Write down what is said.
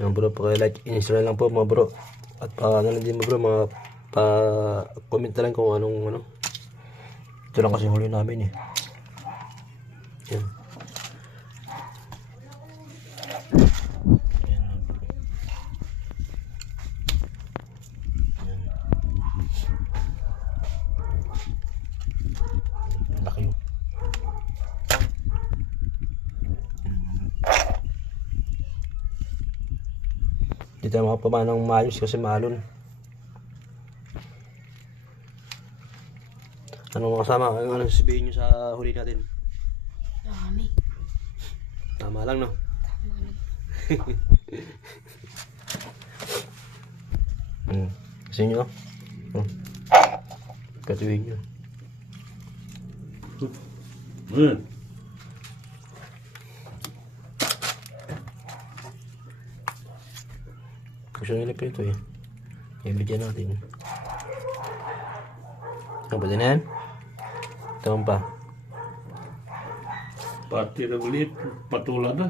Yan bro, paki-like, in-share lang po mga bro. At ano lang din mga bro, mga pa-comment na lang kung anong ano. Ito lang kasi huli namin eh. Yan. Yan. Laki yun. Hindi tayo makapamanang maayos kasi maalon. Anong kasama? Ano sasabihin nyo sa huli natin? Dami. Tama lang, no? Tama lang. Kasi nyo, katuwin nyo. Gusto nila pa ito eh. Ibigyan natin. Ano ba din yan? Ito pa. Pati na ulit, patulan na.